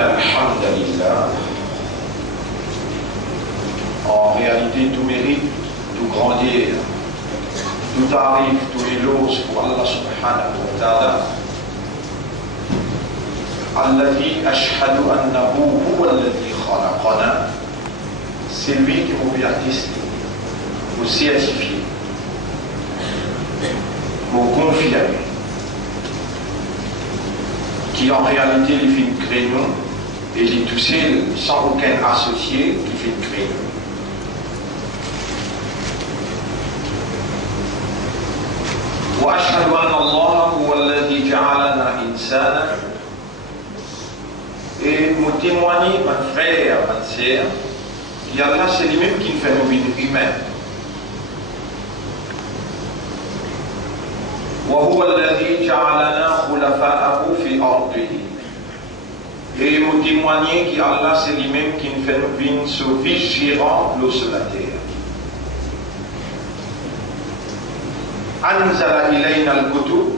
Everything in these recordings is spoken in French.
الحمد لله. En réalité, tout mérite, tout grandir, tout arrive, tout éloge pour Allah subhanahu wa ta'ala. الذي أشهد أنه هو الذي خلقنا. C'est lui qui vous atteste, vous certifiez, vous confirmez, qui en réalité les fait créer nous, et les tout seul, sans aucun associé, qui fait créer nous. وأشهد أن الله هو الذي جعلنا إنسانا. Et nous témoignons, mon frère, ma sœur, qu'Allah c'est lui-même qui nous fait nous vivre humains. وهو الذي جعلنا خلفاءه في أرضه. Et nous témoignons qu'Allah c'est lui-même qui nous fait nous vivre sur vice-gérant sur la terre. أنزل إلينا الكتب.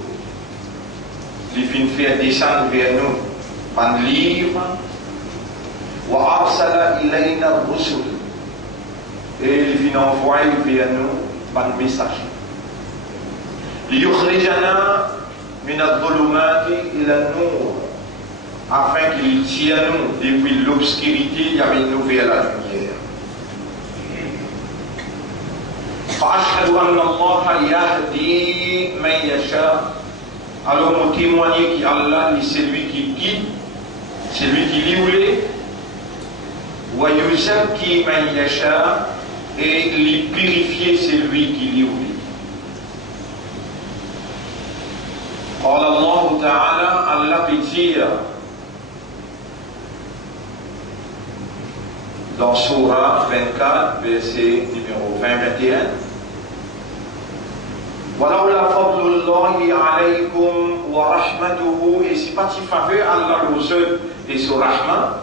Il fait faire descendre vers nous un livre. وأرسل إلينا الرسل. Et il vient envoyer vers nous un message. ليخرجنا من الظلمات إلى النور. Afin qu'il tire nous depuis l'obscurité avec nous vers la lumière. فأشهد أن الله يهدي من يشاء. Alors nous témoignons qu'Allah c'est lui qui guide, c'est lui qui livre. ويزكي من يشاء. Et les purifier c'est lui qui livre. قال الله تعالى, Allah peut dire dans Surah 24, verset numéro 20-21, ولولا فضل الله عليكم ورحمته. Et si pas si faveur Allah le seul et son rahma,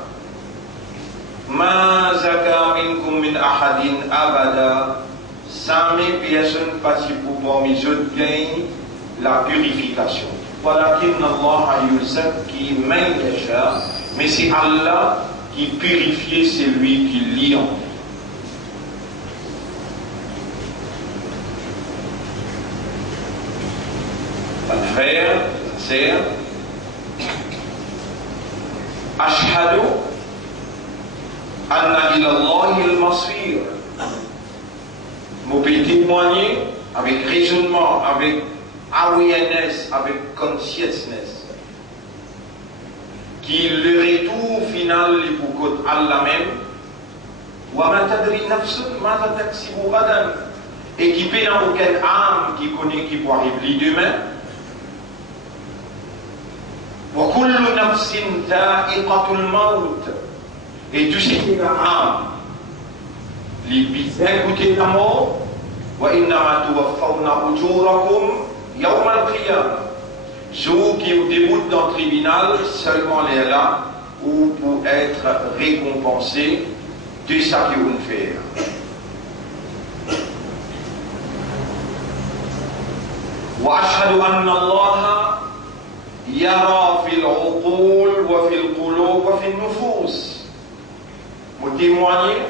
ما زكى منكم من أحد أبدا. Jamais personne participe parmi eux gagne la purification. ولكن الله يزكي من يشاء. Mais c'est Allah qui purifie celui qui lit. Mon frère, sœur, أشهد أن إلى الله المصير. Vous pouvez témoigner avec raisonnement, avec awareness, avec consciousness, qui le retour final est pour Allah même. وَمَا تَدْرِي نَفْسٌ مَاذَا تَكْسِبُ غَدًا. Et qui peut dans aucune âme qui connaît qui pourra arriver demain. وَكُلُّ نَفْسٍ ذَائِقَةُ الْمَوْتِ. Et tout ce qui est âme, les bien goûter la mort. وَإِنَّمَا تُوَفَّوْنَ أُجُورَكُمْ يَوْمَ الْقِيَامَةِ. Ceux qui vous débutent dans le tribunal, seulement les là, ou pour être récompensés de ce qu'ils vont faire. وأشهد أن الله يرى في العقول وفي القلوب وفي النفوس. Vous témoignez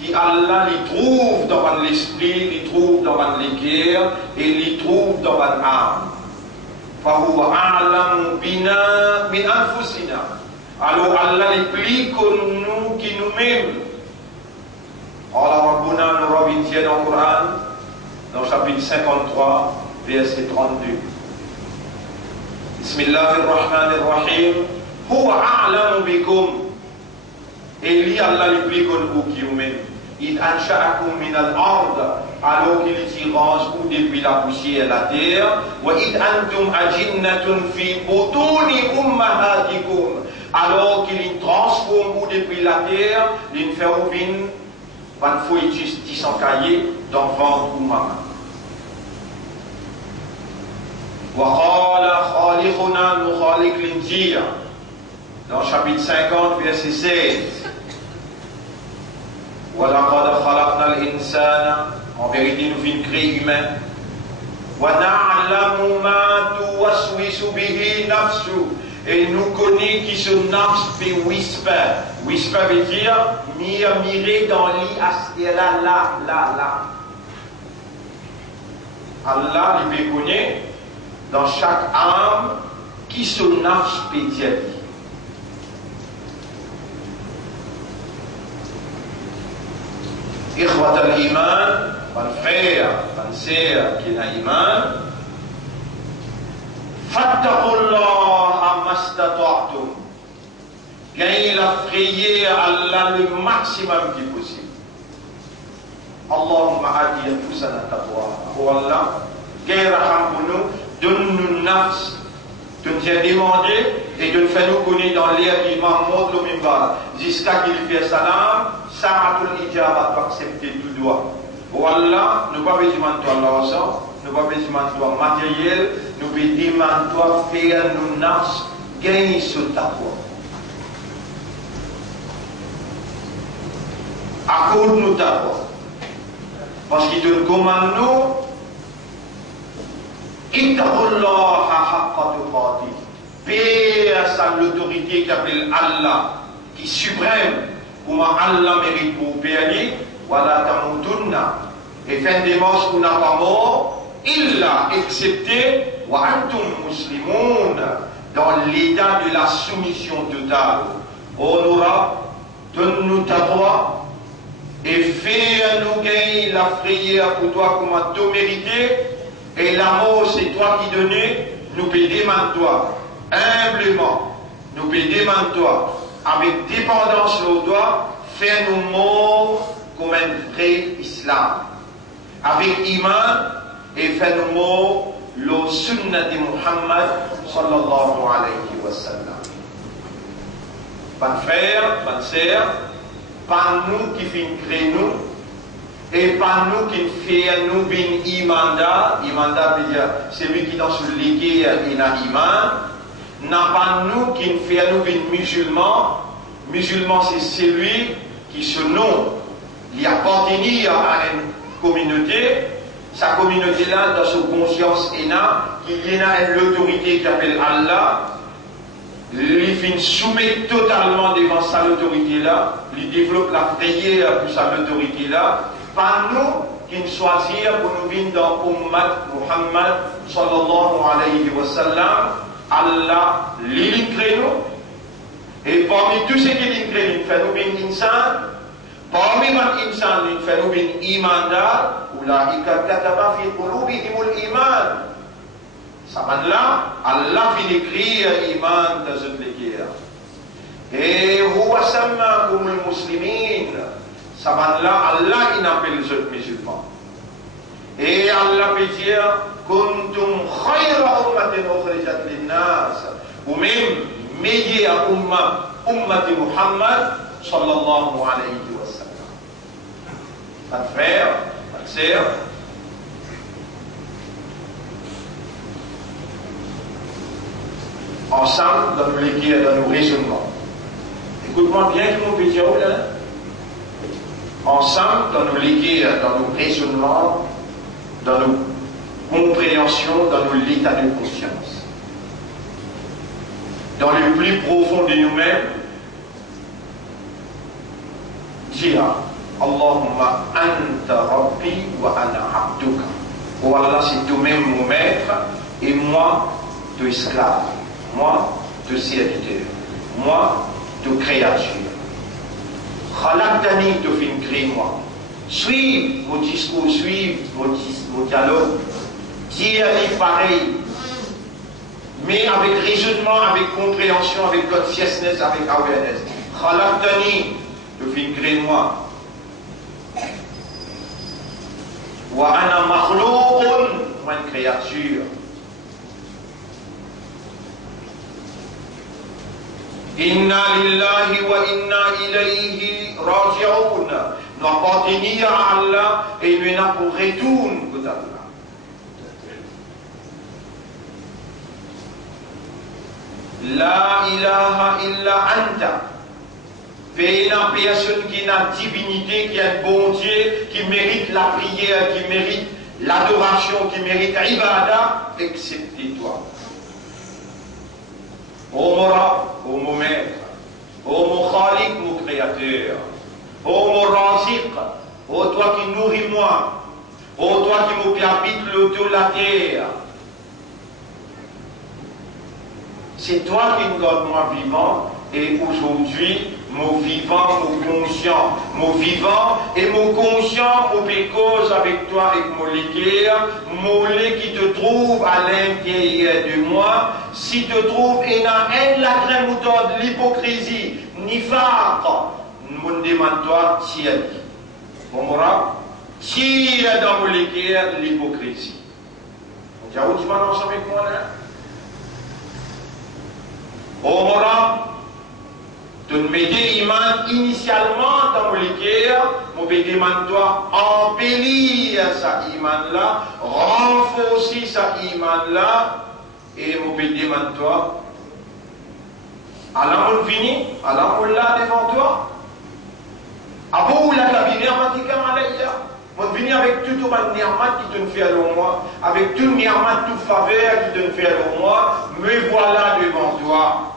qu'Allah les trouve dans l'esprit, les trouve dans le cœur et les trouve dans l'âme. فهو أعلم بنا من أنفسنا. Alors Allah est plus que nous qui nous-mêmes. Allah Rabbuna nous revient dans le Coran, dans le chapitre 53, verset 32. Bismillahirrahmanirrahim. هو أعلم بكم. Et lui Allah est plus que nous qui nous-mêmes. Il ansha'akum min al-ard, alors qu'il tirage ou depuis la poussière et la terre. Wa id antum ajinnatun fi butuni ummahatikum, alors qu'il transforme ou depuis la terre, il fait ouvrir van fouille qui sont caillés dans ventre ou maman. Wa qala khaliquna nukhaliq l'injil, dans chapitre 50 verset 16. وَلَقَدْ خَلَقْنَا الْإِنسَانَ. En vérité, nous vîmes créer humain. وَنَعْلَمُ مَا تُوَسْوِسُ بِهِ نَفْسُهُ. Et nous connaissons qui se nafs fait whisper. Whisper veut dire mirer dans l'île, là. Allah lui connaît dans chaque âme qui se nafs fait dire. إخوة الإيمان والخير فانسير كنا إيمان فاتقوا الله ما استطعتم gagnez la prière à Allah le maximum qui est possible. Allahumma adi anfusana taqwa. Oh Allah, gagne raham pour nous, donne-nous nafs, de nous a demandé et de nous faire nous connaître dans l'air qui monte le mimbar jusqu'à qu'il fait salam. Sa'atul ijabah pour accepter tout droit. Oh Allah, nous pas besoin de toi l'argent, nous pas besoin de toi matériel, nous besoin de toi faire nos nafs, gagner ce taqwa. Accorde-nous taqwa. Parce qu'il te commande nous, ittaqullaha haqqa tuqatih. Paix à l'autorité qui appelle Allah, qui est suprême. Comment Allah mérite pour payer, voilà tamutunna. Et fin des manches qu'on n'a pas mort, il l'a excepté, wa antum muslimoun, dans l'état de la soumission totale. Honora, donne-nous ta droit, et fais-nous gagner la prière pour toi comme tu mérité, et l'amour c'est toi qui donnais, nous pédément toi, humblement, nous pédément toi. Avec dépendance au doigt, fais-nous morts comme un vrai islam. Avec iman, et fais-nous morts le sunnah de Muhammad sallallahu alayhi wa sallam. Pas frère, pas sœur, pas nous qui fin créer nous, et pas nous qui fait nous bin imanda. Imanda veut dire celui qui dans ce légué il a iman. N'a pas nous qui ne fait nous une musulman. Musulman, c'est celui qui se nomme, il appartenait à une communauté. Sa communauté-là, dans sa conscience, qu'il y a une autorité qui appelle Allah. Il finit soumet totalement devant sa autorité-là. Il développe la prière pour sa autorité-là. Pas nous qui nous choisir pour nous venir dans Ummat Muhammad sallallahu alayhi wa sallam. Allah l'incrée nous, et parmi tous ceux qui l'incrée, il fait nous bien insan, parmi les insan, il fait nous bien imandar, ou la ikataba fi qulubihimul iman. Ça là, Allah fait écrire iman dans cette guerre. Et huwa sammakumul muslimin. Ça là, Allah il appelle les musulmans. Et Allah peut dire kuntum khayra ummatin ukhrijat linnas, ou même meilleure ummati Muhammad sallallahu alayhi wa sallam. Pas de frère, pas de sœur. Ensemble, dans nos légués, dans nos raisonnements. Écoute-moi bien que mon petit là. Ensemble, dans nos légués, dans nos raisonnements, dans nos compréhensions, dans nos états de conscience. Dans le plus profond de nous-mêmes, dira Allahumma anta rabbi wa ana abduka. Oh Allah, c'est toi-même mon maître et moi, ton esclave, moi, ton serviteur, moi, ton créature. Khalaqtani, tu fin créer moi. Suive mon discours, suive mon dialogue. Dire pareil, mais avec raisonnement, avec compréhension, avec consciousness, avec awareness. Khalaqtani, tu fin créer moi. Wa ana makhlouqun, moi une créature. Inna lillahi wa inna ilayhi raji'un. Nous appartenons à Allah et nous n'avons pour retour à Allah. La ilaha illa anta. Une personne qui n'a divinité, qui a un bon Dieu, qui mérite la prière, qui mérite l'adoration, qui mérite l'ibada, excepté toi. Ô mon Rab, ô mon maître, ô mon Khalik, mon créateur, ô mon Razik, ô toi qui nourris moi, ô toi qui me habites le de la terre. C'est toi qui me gardes moi vivant, et aujourd'hui, mon vivant, mon conscient, mon vivant et mon conscient, mon cause avec toi et mon l'équerre, mon lait qui te trouve à l'intérieur de moi, si te trouve et n'a haine la crème de l'hypocrisie, ni phare, mon demande toi, si elle dit. Bon, mora, si dans mon l'équerre l'hypocrisie. On dit, ah, tu m'en ensemble avec moi là? Bon, mora, de m'aider iman initialement dans mon l'équerre, mon demande toi embellir sa iman là, renforcer sa iman là, et mon demande toi, alors on finit, alors on l'a devant toi. Avant la cabinet, on va venir avec tout le niamat qui te fait à moi, avec tout le niamat, toute faveur qui te fait à moi, me voilà devant toi.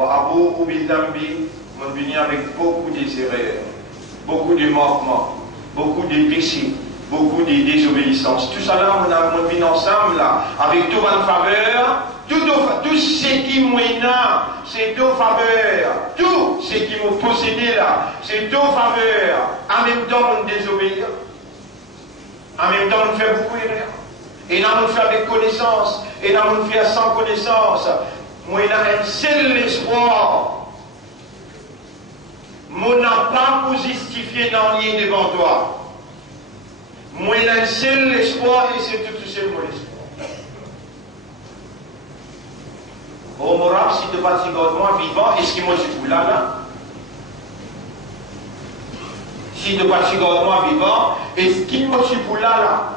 Abou ou Bizambi, on va venir avec beaucoup de erreurs, beaucoup de manquements, beaucoup de péchés, beaucoup de désobéissances. Tout ça là, on vient ensemble là, avec toute ma faveur. Tout ce qui m'énerve, c'est deux faveurs. Tout ce qui me possédé là, c'est deux faveurs. En même temps, on désobéit. En même temps, on fait beaucoup d'erreurs. Et là, on fait avec connaissance. Et là, on fait sans connaissance. Moi, il y a un seul espoir. Moi, n'a pas pour justifier dans rien devant toi. Moi, il y a un seul espoir et c'est tout seul mon espoir. Au moral, si tu ne pas moi vivant, est-ce que moi je suis là? Si tu ne pas moi vivant, est-ce que moi je suis là?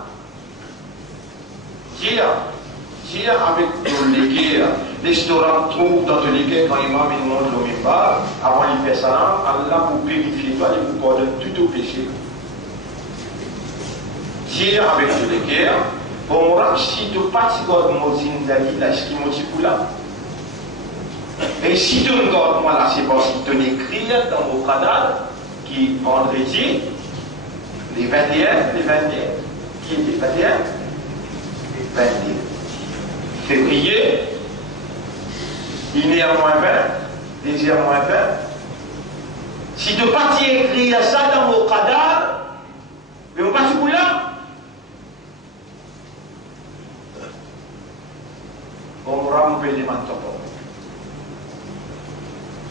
Dire avec ton légué, l'estoran trouve dans ton légué quand il m'a mis le monde au mimbar, avant de faire ça, Allah pour purifier toi et vous pardonne tout au péché. Dire avec ton légué, au moral, si tu ne pas moi zindagi, là, est-ce que moi je suis là? Et si tu regardes moi là, c'est parce que tu écris dans mon canal, qui vendredi, les 21, qui est les 21? Les 21 février, 1h-20, 2h-20. Si tu pas écrit ça dans mon canal, mais on va se là. On va me payer maintenant.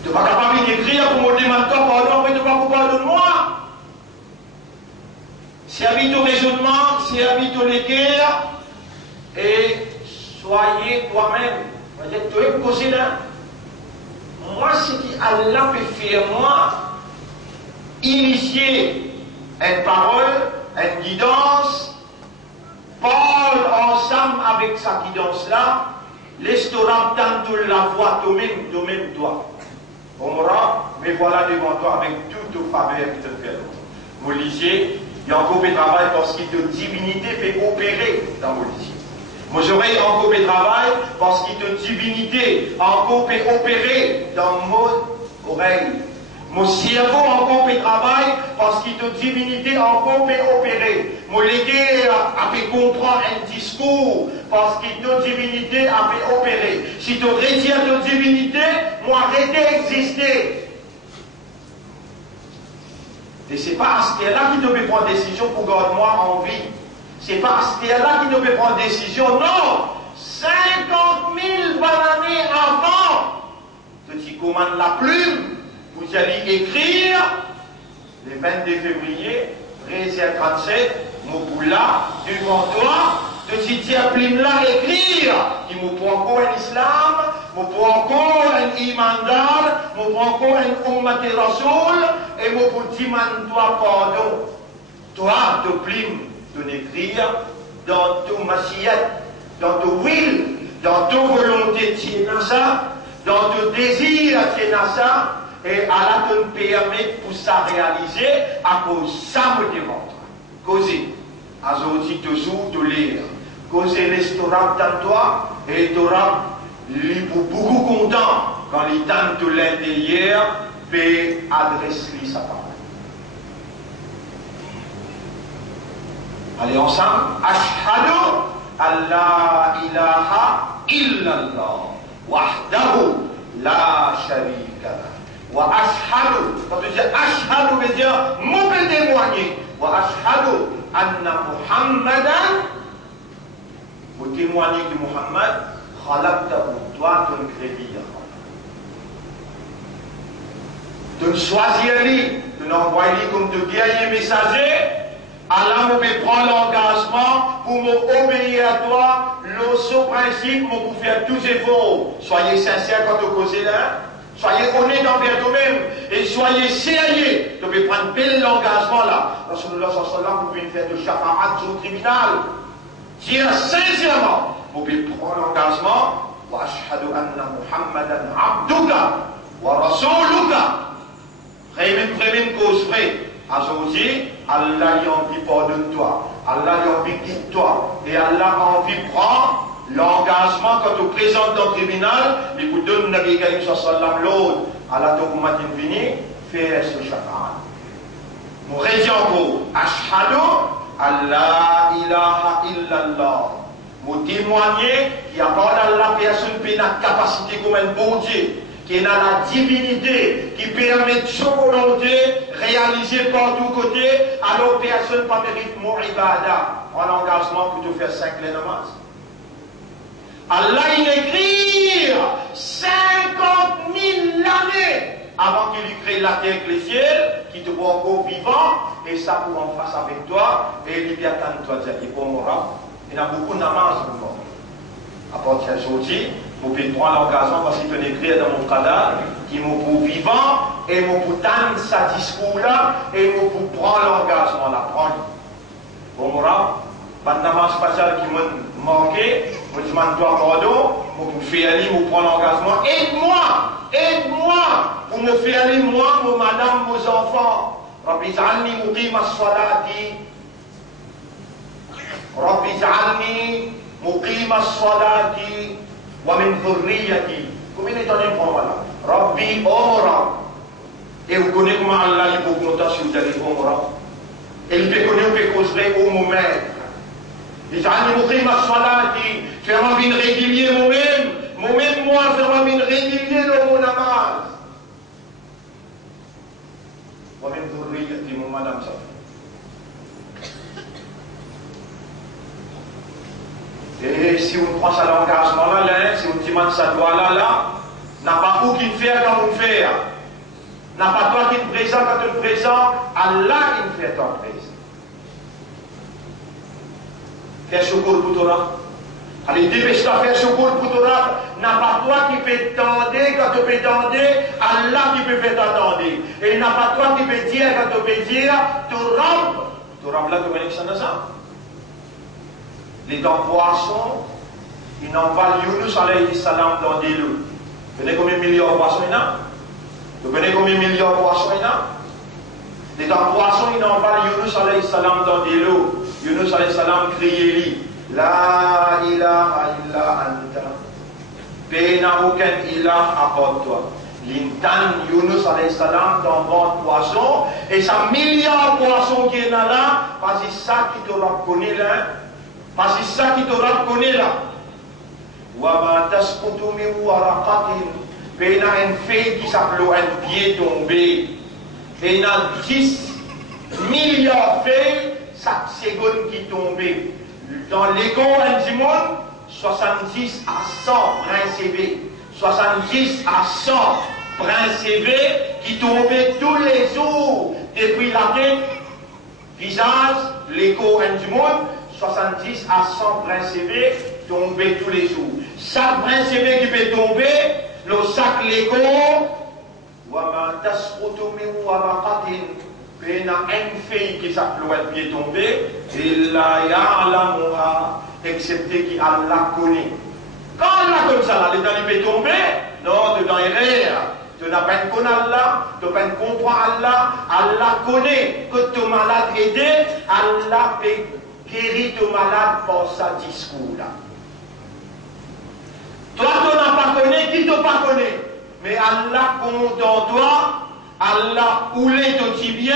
Tu n'es pas capable d'écrire pour me demander pardon, mais tu ne vas pas pardonner moi. C'est habite au raisonnement, c'est habite au l'équerre, et soyez toi-même. Tu es causé là. Moi, ce qui Allah peut faire, moi, initier une parole, une guidance, parle ensemble avec sa guidance-là, laisse-toi entendre la voix toi-même, toi. Mais voilà devant toi avec toute faveur qui te fait. Mon lycée, il y a encore de travail parce que de divinité peut opérer dans mon lycée. Mon oreille encore de travail parce que de divinité encore peut opérer dans mon oreille. Mon cerveau encore peut travailler parce que de divinité encore peut opérer. Mon légué a pu comprendre un discours parce que de divinité a pu opérer. Si tu retires de divinité, moi arrêter d'exister. Et ce n'est pas à ce là qui devait prendre décision pour garder moi en vie. Ce n'est pas à ce là qui devait prendre décision. Non! 50 000 années avant, tu commandes la plume. Vous allez écrire le 22 février, 13h37, Moboula, devant toi, de Titia Plimla écrire. Il me prend encore un islam, me prend encore un imandar, me prend encore un ummati rasoul, et me demande toi pardon. Toi, de Plim, de l'écrire dans ton massiette, dans ton will, dans ton volonté, tu es ça, dans ton désir, tu es ça. Et Allah te permet pour ça réaliser à cause ça me démontre. Causer, aujourd'hui toujours de lire. Causer restaurant dans toi et tu auras il est beaucoup content quand il tente de l'intérieur, puis adresse-lui sa parole. Allez ensemble. Ashhadu an la ilaha illallah wahdahu la sharika lah. Wa ashhadu, quand tu dis ashhadu veut dire mon témoigner. Wa ashhadu anna Muhammadan, vous témoignez que Muhammad khalaqtahu, toi tu le créé. Tu ne choisis lui, tu n'envoies lui comme de guerrier messager. Allah me prend l'engagement pour m'obéir à toi, le seul principe pour faire tous les efforts. Soyez sincères quand vous causez là, soyez honnêtes envers vous-même et soyez sérieux. Vous devez prendre bel l'engagement là. Rasulullah sallallahu alayhi wa sallam, vous pouvez faire de shafa'at sur le tribunal. Dire sincèrement, vous pouvez prendre l'engagement. Wa ashhadu anna Muhammadan abduka wa rasuluka. Prémine cause vraie. Aujourd'hui, Allah a envie pardonne-toi, Allah a envie quitte-toi, et Allah a envie prendre l'engagement quand tu présentes dans le tribunal, il vous donne Nabi Karim sallam l'autre, Allah te vous matin fini, fais ce shafa'at. Nous rédions encore, ashhadu an la ilaha illallah. Nous témoignez qu'il n'y a pas d'Allah personne qui a la capacité comme un bon Dieu, qui a la divinité, qui permet de sa volonté réaliser par tous côtés, alors personne pas mérite mon ibada en engagement pour te faire 5 les namazes. Allah il écrit 50 000 années avant qu'il crée la terre et les cieux, qui te voit encore vivant, et ça pour en face avec toi, et il dit attends-toi, il faut mourir. Il y a beaucoup de namazes pour moi. À partir d'aujourd'hui, vous pouvez prendre l'engagement parce qu'il peut écrire dans mon cadavre, qui m'a pour vivant, et m'a pour tendre sa discours-là, et m'a pour prendre l'engagement là, prendre. Bon, moi, pas de namage spatial qui m'a manqué, je demande toi pardon, pour faire aller, pour prendre l'engagement. Aide-moi, pour me faire aller, moi, madame, vos enfants. Rabbi Zalni muqima as-salati. Rabbi Zalni muqima as-salati. Wa min dhurriyyati. Combien de temps il prend là? Rabbi Omra. Et vous connaissez comment Allah il peut compter si vous allez Omra. Et il peut connaître, il peut causer au moment. Il dit, fais-moi bien régulier moi-même, moi, fais-moi bien régulier le mon namaz. Wa min dhurriyyati, mon madame ça. Et si on prend ça l'engagement là, si on demande ça doit là, n'a pas où qu'il fait quand on fait. N'a pas toi qui te présente quand tu te présentes, Allah qui te fait ton présent. Fais secours pour toi. Allez, dépêche-toi, fais secours pour toi. N'a pas toi qui peut t'entendre quand tu peux t'entendre, Allah qui peut faire t'entendre. Et n'a pas toi qui peut dire quand tu peux dire, tu rampes là, tu connais ça dans ça. Les dents poissons, ils n'envalent Yunus alayhi salam dans des loups. Vous connaissez combien de milliards de poissons il y a? Vous connaissez combien de milliards de poissons il y a? Les dents poissons, ils n'envalent Yunus alayhi salam dans des loups. Yunus alayhi salam criait La ilaha illa anta. Pena aucun ilah à part toi. L'intan Yunus alayhi salam dans votre poisson, et ça milliards de poissons qui est là, parce que c'est ça qui te reconnaît là. Parce que c'est ça qui te reconnaît là. Wa ma tasqutu min waraqatin. Pena une feuille qui s'appelle un pied tombé. Et il y a 10 milliards de feuilles chaque seconde qui tombait. Dans l'écho du monde, 70 à 100 brins CV. 70 à 100 brins CV qui tombaient tous les jours depuis la tête, visage, l'écho du monde. 70 à 100 brins CV tombaient tous les jours. Chaque brin CV qui peut tomber, le sac l'écho, Wama tasqutu min waraqatin, pena une feuille qui s'appelle un pied tombé, illa ya'lamuha, excepté qui Allah connaît. Quand Allah comme ça, les dents peut tomber, non, tu n'as rien. Tu n'as pas de connaître Allah, tu n'as pas de comprendre Allah, Allah connaît que tu es malade aidé, Allah peut guérir ton malade par sa discours là. Toi, tu n'as pas connaît, qui te pas connaît. Mais Allah compte en toi, Allah oulait aussi bien,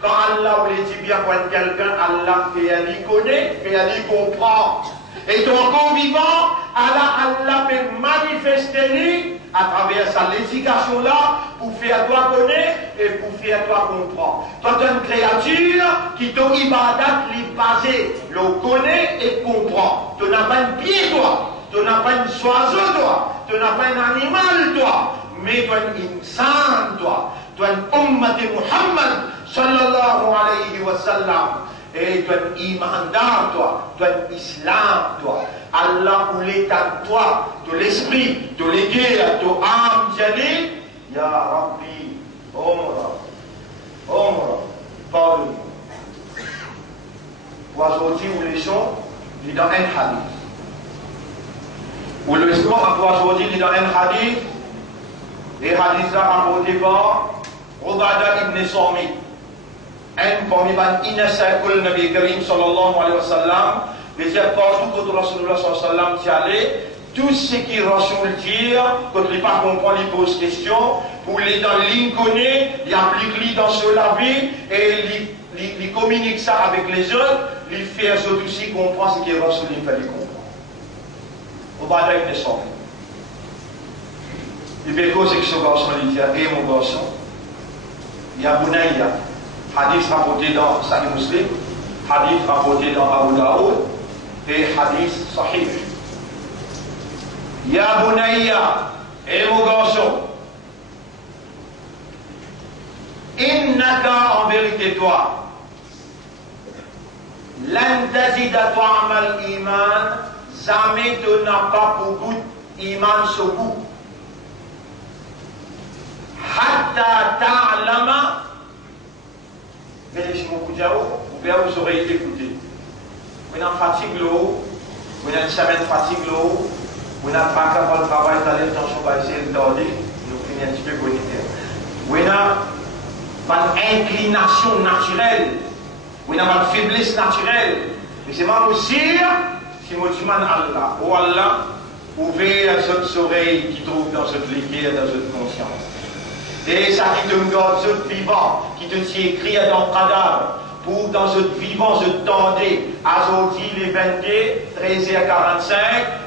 quand Allah oulait si bien quand quelqu'un, Allah fait à lui connaît, fait à lui comprend. Et ton corps vivant, Allah peut manifester lui à travers sa législation là pour faire toi connaître et pour faire toi comprendre. Toi, tu es une créature qui ton ibadat lui basé, le connaît et comprend. Tu n'as pas un pied toi, tu n'as pas une oiseau toi, tu n'as pas un animal toi, mais tu es un insan toi, tu es un ummat de Muhammad sallallahu alayhi wa sallam. Et tu as un imandar, toi, tu as un islam, toi. Allah voulait à toi, de l'esprit, de l'éguer, de l'âme, d'y Ya Rabbi, Omra, pardonne-moi. Aujourd'hui, où les gens, il y a un hadith. Où le sport, aujourd'hui, il y a un hadith, et hadith là rapporté par Ubadah ibn Samit. Un parmi les inassailles que le Nabi Karim sallallahu alayhi wa sallam, les partout que Rasulullah sallallahu alayhi wa sallam s'y allait, tout ce qui Rasul dit, quand il pas comprend, il pose question, pour les dans l'inconnu, il applique dans la vie et il communique ça avec les autres, il fait eux aussi comprendre ce que Rasul il fallait comprendre. Au bas d'un descend. Il fait quoi c'est que ce garçon il dit, et mon garçon, il y a Bunayya. Hadith rapporté dans Sahih Muslim, hadith rapporté dans Abu Daoud et hadith Sahih. Ya Bunayya, et mon garçon, innaka en vérité toi, lan tazida ta'amal iman, jamais tu n'as pas pour goût iman ce goût. Hatta ta'lama, vous aurez écouté. Vous avez fatigue l'eau, vous avez une semaine fatigue l'eau, vous n'avez pas capable de travailler dans les temps, on va essayer de dormir, nous finissons un petit peu bonité. Vous avez une inclination naturelle, vous avez une faiblesse naturelle. Mais c'est même aussi, si vous dites Allah, oh Allah, ouvrez cette oreille qui trouve dans cette liquide, dans cette conscience. Et ça qui te garde ce vivant, qui te s'y écrit dans le cadavre, pour dans ce vivant, ce tendez, aujourd'hui les 22, 13h45,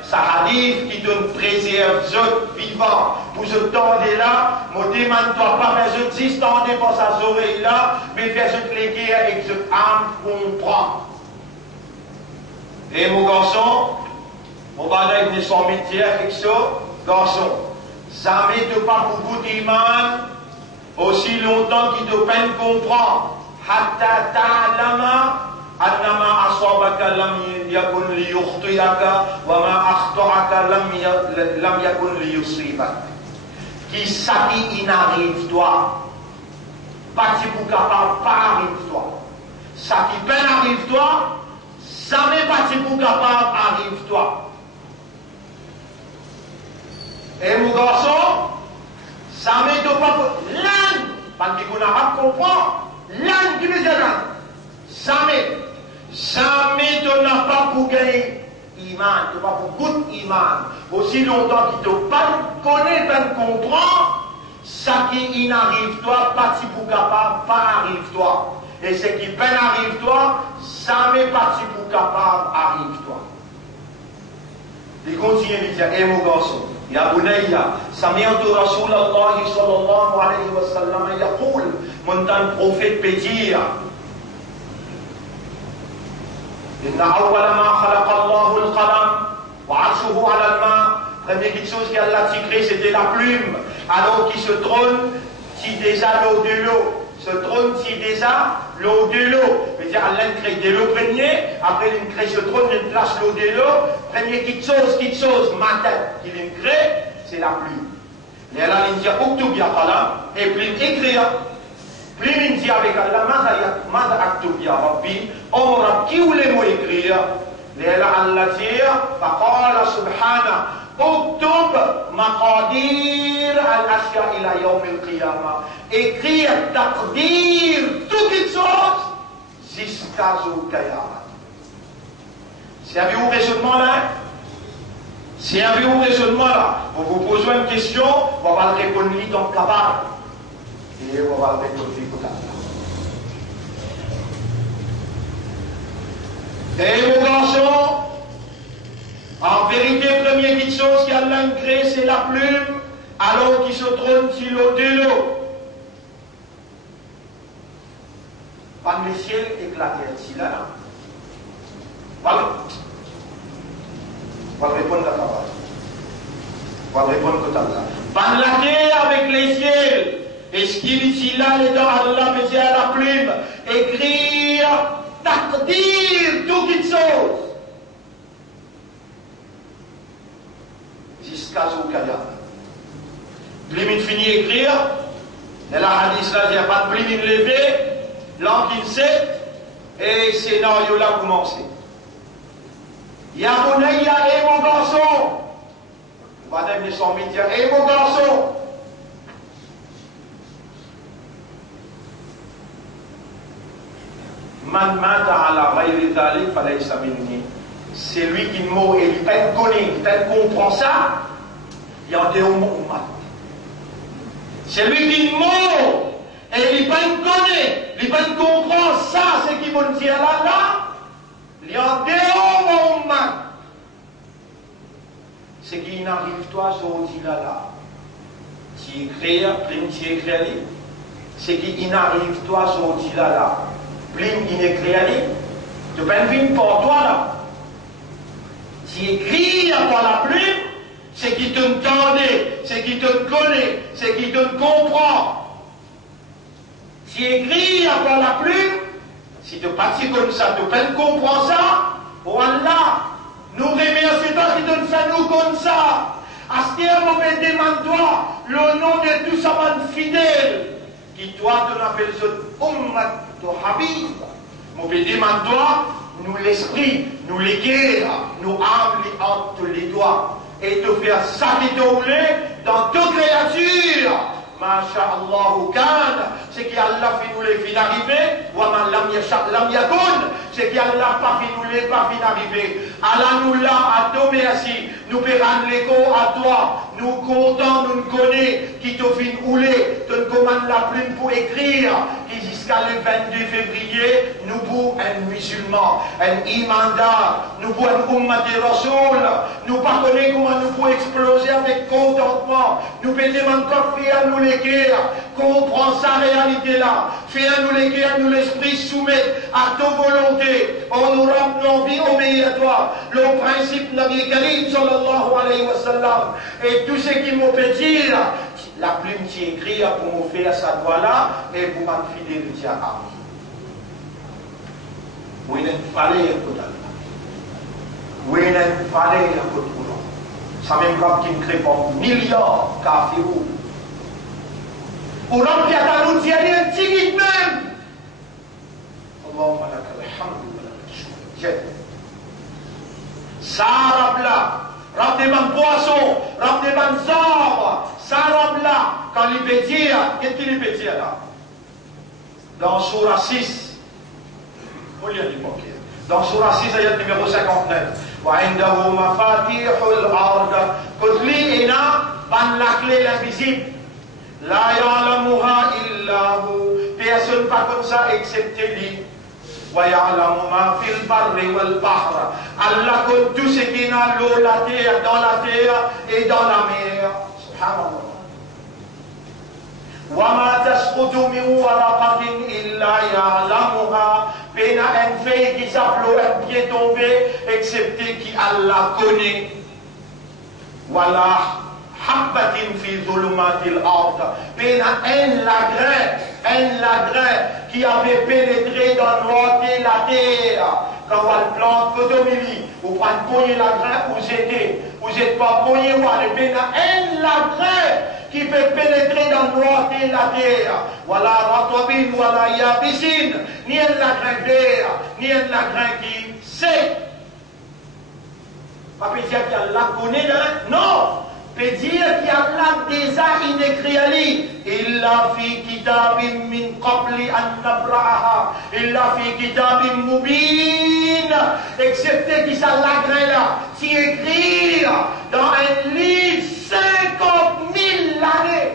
ça hadith qui te préserve ce vivant. Pour ce tendez-là, je ne demande-toi pas faire ce 10 tendez pour sa oreille-là, mais faire ce léguer avec ce âme comprend. Et mon garçon, mon badai venait son métier avec ce garçon. Jamais de pas pour vous d'iman, aussi longtemps qu'il te peine comprendre. Hatta ta'lama annama asabaka lam yakun li yukhtiaka wa ma akhta'aka lam yakun li yusibak. Qui ça qui inarrive toi, pas si vous capable, pas arrive toi. Ça qui peine arrive toi, jamais pas si vous capable arrive toi. Et mon garçon, ça ne m'aide pas pour l'âne, parce qu'on a pas comprendre, l'âne qui veut dire l'âne. Jamais tu n'as pas pour gagner iman, tu n'as pas pour goûter iman. Aussi longtemps qu'il ne pas connaît, pas comprend, ça qui n'arrive toi, pas si vous capable, pas arrive toi. Et ce qui peine arrive toi, jamais pas si vous capable arrive toi. Il continue à dire, et mon garçon, يا بني سمعت رسول الله صلى الله عليه وسلم يقول من un prophète peut dire إن أول ما خلق الله القلم وعرشه على الماء. Première chose qu'Allah a créé, c'était la plume. Alors qui se trône, si déjà l'eau de l'eau. Se trône, si déjà l'eau de l'eau. C'est-à-dire Allah crée de l'eau premier, après il crée ce trône, il place l'eau de l'eau. Première chose, matin, qu'il crée, c'est la plume. Et Allah il dit, Oktub ya qalam, et plume écrire. Plume il dit avec Allah, Mada Aktub ya Rabbi, oh Rabbi, qui voulait moi écrire? Et Allah dit, Faqala subhana, Oktub maqadir al-ashya ila yawm al-qiyamah. Écrire, taqdir, toutes les choses, jusqu'à Zoukayama. Si avez-vous raisonnement là? C'est un vieux raisonnement là. On vous pose une question, on va le répondre dans le capable. Et on va le répondre comme ça. Et mon garçon, en vérité, première petite chose qu'Allah a créé, c'est la plume, alors qu'il se trône sur l'eau de l'eau. Pas le ciel éclaté ici là. Voilà. On va répondre à la parole. On va répondre à Allah. Pas la terre avec les ciels. Et ce qu'il ici là, les dents Allah, mais c'est à la plume. Écrire, taqdir, tout quelque chose. Jusqu'à ce qu'il y a. Plume finit écrire. Et la hadith là, il n'y a pas de plume levée. L'encre sait. Et scénario là commencé. Ya Bounaya, et mon garçon, madame de son métier, et mon garçon, man mata ala ghayri dhalik falaysa minni. C'est lui qui mot et il peine connaît, il comprend ça, il y a des hommes. C'est lui qui mot et il peine connaît, il peine comprend ça, c'est qui vont dire là. Il y a des hommes, c'est qui n'arrive toi sur le là. Tu écris, tu écris, c'est qui n'arrive toi sur le là. Plim qui n'écrit, tu peux venir pour toi là. Tu écris à toi la plume, c'est qui te entendait, c'est qui te connaît, c'est qui te comprend. Tu écris à toi la plume, si tu partis comme ça, tu peux comprendre ça, oh Allah, nous remercions toi qui donne ça, nous comme ça. À ce moment, demande-toi le nom de tous ces fidèles qui toi, tu appelles ce Ummat Habib. Mon demande-toi, nous l'esprit, nous les guerres, nous âmes entre les doigts et te faire ça qui te voulait dans toute créature. Masha'Allah kan, c'est qu'Allah fait nous les fins arriver, ou man lam yasha lam yakun, c'est qu'Allah pas fait nous les pas fin arriver. Allah nous l'a à toi merci, nous pérons l'écho à toi, nous comptons, nous connaissons, qui te fin rouler, te commande la plume pour écrire, qui jusqu'à le 22 février, nous pour un musulman, un imandar, nous pour un ummat de Rasoul, nous pas connaître comment nous pour exploser avec contentement, nous pouvons demander quoi faire nous les guerres, comprendre sa réalité là, faire nous les guerres, nous l'esprit soumettre à ta volonté, on nous rend l'envie, obéir à toi. Le principe Nabi Karim sallallahu alayhi wa sallam et tout ce qui m'ont fait dire la plume qui écrit pour me faire sa doigt-là et pour m'en fidélité à Allah. Oui, il fallait un peu d'Allah. Oui, il fallait un peu de tout. Ça même comme qui me crée pour milliards de kafirou. Ou l'homme qui a nous dit, il y a un petit guide même. Allahumma laka alhamdu wa laka al-shukr. Ça, rab là, rab des man poissons, rab des man arbres, ça, rab là, quand il peut dire, qu'est-ce qu'il peut dire là? Dans Surah 6, on lit dans Surah 6, ayat numéro 59, وعنده مفاتيح الأرض قل لي هنا ban la clé l'invisible. La ya'lamuha illa hu. Personne pas comme ça excepté lui. Wa ya'lamu ma fil barri wal bahr. Allah connaît tout ce qui est dans l'eau, la terre, dans la terre et dans la mer. Subhanallah. Wa ma tasqutu min waraqatin illa ya'lamuha. Pena un feuille qui s'appelle un pied tombé, excepté qui Allah connaît. Voilà. Habbatin fi zulumatil ard. Pena un lagrin qui avait pénétré dans l'ordre la terre. Quand on plante photomili, vous prenez lagrin, vous n'êtes pas pogné, pena un lagrin qui peut pénétrer dans l'ordre la terre. Voilà, ratobin, voilà, yabisin, ni un lagrin vert, ni un lagrin qui sait. Pas peut dire qu'Allah connaît, non. Peut dire qu'Allah déjà inécrit à lui. Illa fi kitabim min qabli an nabra'aha. Illa fi kitabim mubin. Excepté qui ça lagrin là. Si écrire dans un livre 50 000 années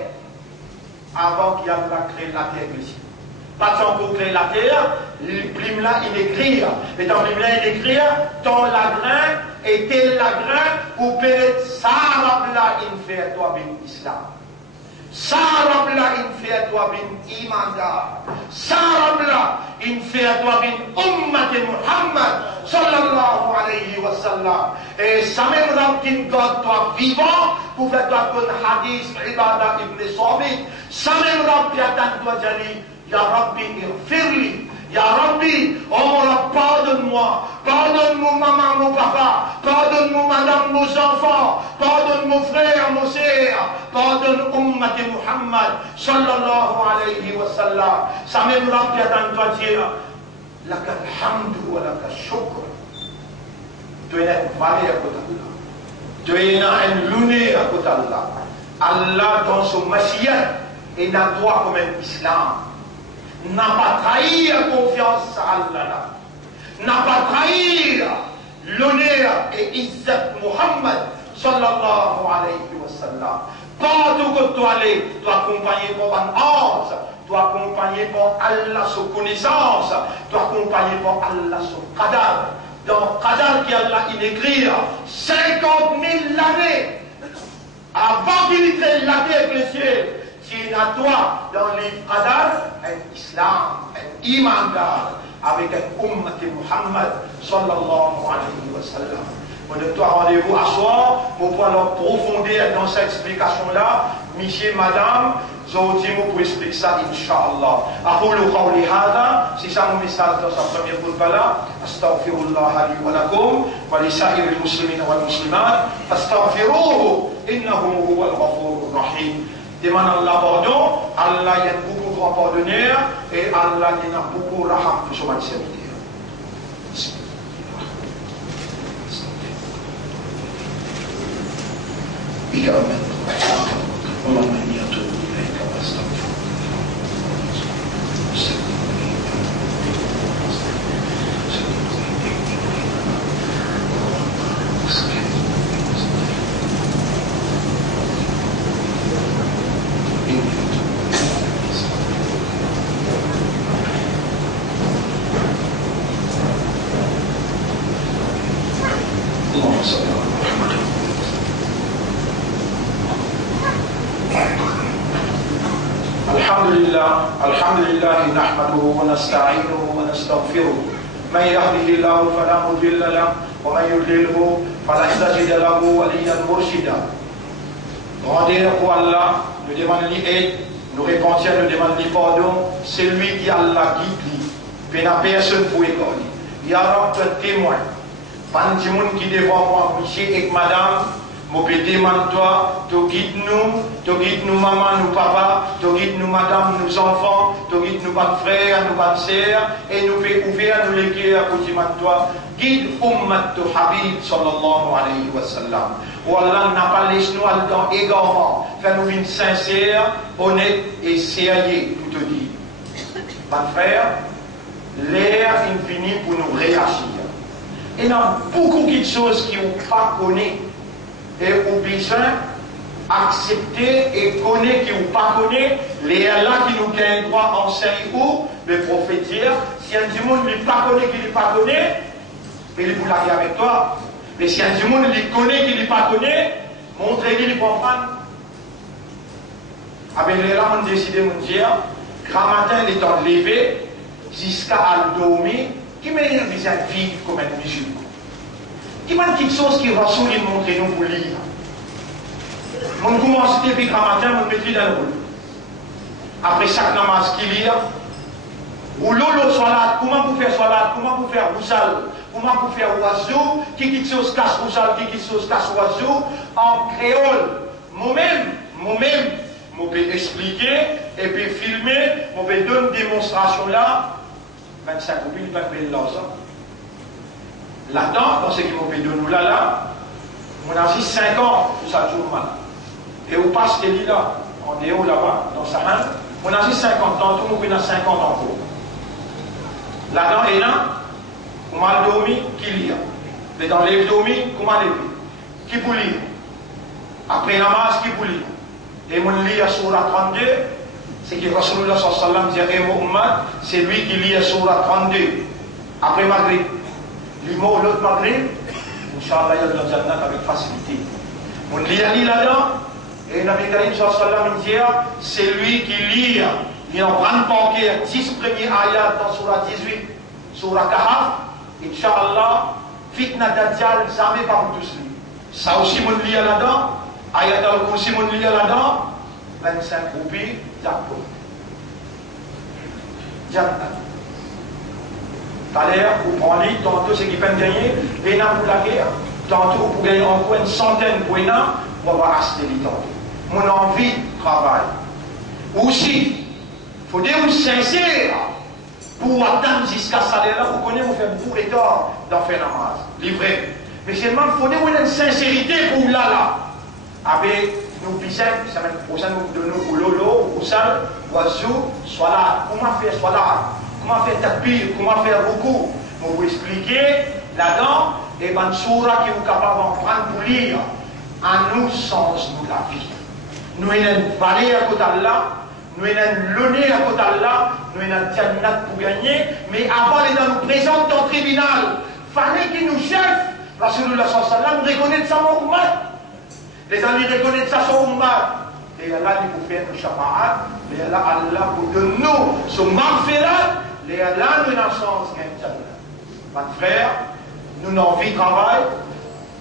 avant qu'il y ait créé la terre ici. Pas sans créer la terre, le prime là, il écrit. Et dans le prime là, il écrit, ton lagrin était lagrin pour peut-être ça, là, il fait toi bien l'islam. Sarabla in fiatwa bin imanda. Sarabla in fiatwa bin ummati Muhammad sallallahu alayhi wa sallam. Et ça même remplit God toi vivant pour faire toi ton hadith Ibadah ibn Sabit. Ça même remplit à toi Jali. Ya Rabbi irfirli. Ya Rabbi, oh mon Rabbi, pardonne-moi, pardonne-moi maman, mon papa, pardonne-moi madame, nos enfants, pardonne mon frère, mon sœur, pardonne ummati Muhammad, sallallahu alayhi wa sallam. Ça même Rabbi attend toi dire, laka alhamdu wa laka shukr. Tu es un valet à côté d'Allah. Tu es un luné à côté d'Allah. Allah dans son mashiach et n'a droit comme un islam. N'a pas trahi la confiance à Allah, n'a pas trahi l'honneur et Izzat Muhammad sallallahu alayhi wa sallam. Partout que tu allais, tu accompagné par un ange, tu accompagné par Allah sous connaissance, tu accompagné par Allah sous qadar. Dans qadar qui Allah il écrit 50 000 années avant qu'il crée la terre et les cieux. C'est à toi, dans le livre Qadar, un islam, un iman avec un ummati Muhammad sallallahu alayhi wa sallam. On doit rendez-vous à soir pour pouvoir approfondir dans cette explication-là. Monsieur, madame, Zodi pour expliquer ça, Inch'Allah. Aqulu qawli hada, c'est ça mon message dans sa première khutbah-là. Astaghfirullah li wa lakum, wa li sa'iri al-muslimin wal muslimat. Astaghfiruhu, innahu huwa al-ghafurur rahim. Demande Allah pardon, Allah il y a beaucoup de pardonneurs et Allah il y a beaucoup de raham pour son serviteur. الحمد لله نحمده ونستعينه ونستغفره من يهده الله فلا مضل له ومن يضلله فلن تجد له وليا مرشدا. Rendez pour Allah, nous demandons l'aide, nous repentir, nous demandons pardon, c'est lui qui a la guide, puis n'a personne pour école. Il y a un témoin, pas de monde qui devant moi, monsieur et madame. Je peux demander toi, tu guides nous maman, nous papa, tu guides nous madame, nous enfants, tu guides nous pas frères, nous pas sœurs, et nous fais ouvrir nous les cœurs pour demander toi, guide ummat tu habib sallallahu alayhi wa sallam. Ou Allah n'a pas laissé nous dans égarement, faire nous une sincère, honnête et sérieux pour te dire. Pas frère, l'air infini pour nous réagir. Et il y a beaucoup de choses qui n'ont pas connu. Et au besoin accepter et connaître qui ou pas connaît les là qui nous gagnent droit enseigne ou le prophète dire si un du monde ne pas connaît qui ne pas connaît il vous l'arrière avec toi mais si un du monde ne connaît qui ne pas connaît montrez qu'il comprend avec les là on décide de dire grand matin il est en lever jusqu'à dormir qui m'a une vie comme un musulman. Qui m'a une petite chose qui va sourire montrer nous pour lire. On commence depuis grand matin, on met dans le roule. Après chaque namaz qui lit, ou l'eau soit comment vous faire salade, comment vous faire roussal, comment vous faire oiseau, qui quitte chose casse roussal, qui quitte chose casse oiseau, en créole. Moi-même, je peux expliquer et puis filmer, je peux donner une démonstration là, 25 000, 20 000 $. Là-dedans, dans ce qui m'ont fait de nous là, on a 5 ans pour ça jour mal. Et au passe de l'île là, en déo là-bas, dans sa main, on a 50 ans, tout le monde a 50 ans pour. Là-dedans, et là, on m'a dormi, qui lit. Mais dans les dormi, comment les lire? Qui pour lire? Après namaz qui vous lit. Et mon lit à Surah 32, c'est que Rasulullah sallallahu alayhi wa sallam dit Muhammad, c'est lui qui lit à Surah 32. Après Maghrib. L'humour l'autre Maghrib, Inch'Allah, il y a de la Jannat avec facilité. On lit là-dedans, et Nabi Karim sallallahu alayhi wa sallam dit, c'est lui qui lit, il en prend paquet 10 premiers ayats dans Surah 18, Surah Kahf, Inch'Allah, Fitna Dajjal, jamais pas pour tous lui. Ça aussi, mon lit là-dedans, ayat al-Kursi, mon lit là-dedans, 25 roupies, jackpot. Jannat. D'ailleurs, vous prenez, tantôt c'est qui peut gagner, et pour la guerre, tantôt pour gagner encore une centaine pour on va acheter les tantôt. Mon envie de travail. Aussi, il faut dire sincère pour atteindre jusqu'à ça là, vous connaissez, vous faites beaucoup d'efforts d'en faire la masse, livré. Mais seulement, il faut dire une sincérité pour là. Avec nous, bisons, la semaine prochaine, nous donnons pour lolo, pour ça, oiseau, soit là. Comment faire soit là? Comment faire tapir, comment faire beaucoup, pour vous expliquer là-dedans, et ben surah qui est capable d'en prendre pour lire, en nous sens nous la vie. Nous avons une vallée à côté de là, nous avons une l'honneur à côté de là, nous avons un jannat pour gagner, mais avant les dans nous présente dans le tribunal, fallait qu'il nous chef, Rasulullah sallallahu alayhi wa sallam reconnaît ça mon ummat. Les amis reconnaissent ça son ummat. Et Allah dit pour faire le shafa'at, et Allah pour de nous, son magfirat, et Allah nous n'a chance qu'un jannat. Mon frère, nous n'avons envie de travail.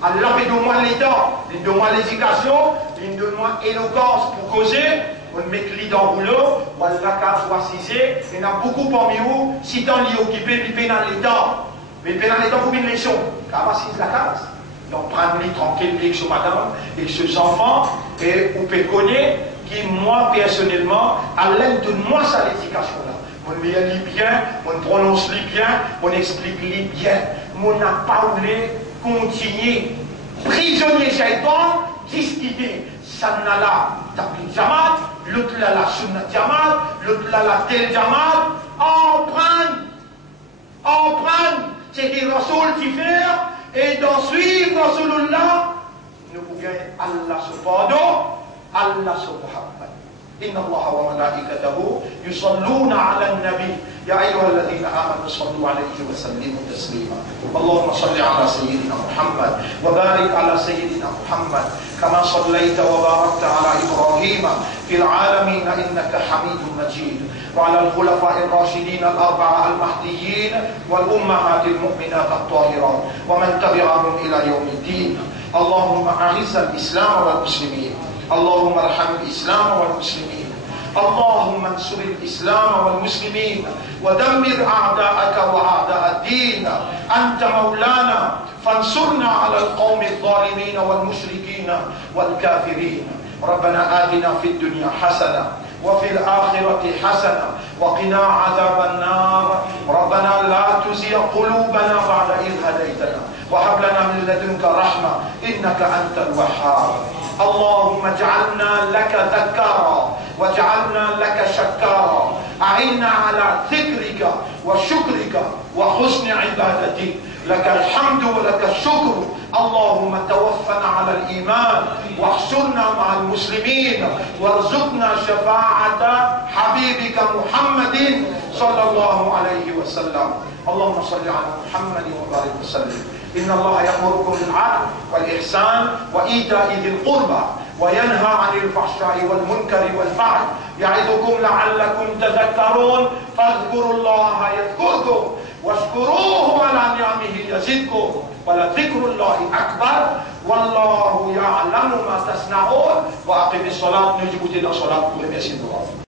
Allah fait de moi les dents, il donne moi l'éducation, il donne moi éloquence pour causer. On met les dans le boulot, on Allah qu'a choisissé. Il y en a beaucoup parmi vous, si tant l'y occupé, il paye dans les dents. Mais il paye dans les dents pour une leçon. Car c'est la case. Donc prendre-les tranquille avec ce madame et ses enfants, et vous pouvez connaître qui, moi personnellement, Allah donne-moi ça l'éducation là. On lit bien, on prononce-les bien, on explique-les bien. On n'a pas voulu continuer prisonnier shaitan, discuter. Ça n'a là tapis jamat, l'autre là la sunna jamat, l'autre là la tel jamat. En prendre, c'est que Rasoul qui fait, et d'en suivre Rasulullah, nous pouvons Allah subhanahu, Allah subhanahu. إن الله وملائكته يصلون على النبي يا أيها الذين آمنوا صلوا عليه وسلموا تسليما اللهم صل على سيدنا محمد وبارك على سيدنا محمد كما صليت وباركت على إبراهيم في العالمين إنك حميد مجيد وعلى الخلفاء الراشدين الأربعة المهديين والأمهات المؤمنات الطاهرات ومن تبعهم إلى يوم الدين اللهم أعز الإسلام والمسلمين اللهم ارحم الإسلام والمسلمين اللهم انصر الإسلام والمسلمين ودمر أعداءك وأعداء الدين أنت مولانا فانصرنا على القوم الظالمين والمشركين والكافرين ربنا آتنا في الدنيا حسنة وفي الآخرة حسنة وقنا عذاب النار ربنا لا تزغ قلوبنا بعد إذ هديتنا وهب لنا من لدنك رحمة إنك أنت الوهاب اللهم اجعلنا لك ذكارا واجعلنا لك شكارا أعنا على ذكرك وشكرك وحسن عبادتك لك الحمد ولك الشكر اللهم توفنا على الإيمان واحشرنا مع المسلمين وارزقنا شفاعة حبيبك محمد صلى الله عليه وسلم اللهم صل على محمد وبارك وسلم إن الله يأمركم بالعدل والإحسان وإيتاء ذي القربى وينهى عن الفحشاء والمنكر والبغي يعظكم لعلكم تذكرون فاذكروا الله يذكركم واشكروه على نعمه يزدكم ولذكر الله أكبر والله يعلم ما تصنعون وأقم الصلاة نجيب إلى صلاة pour remercier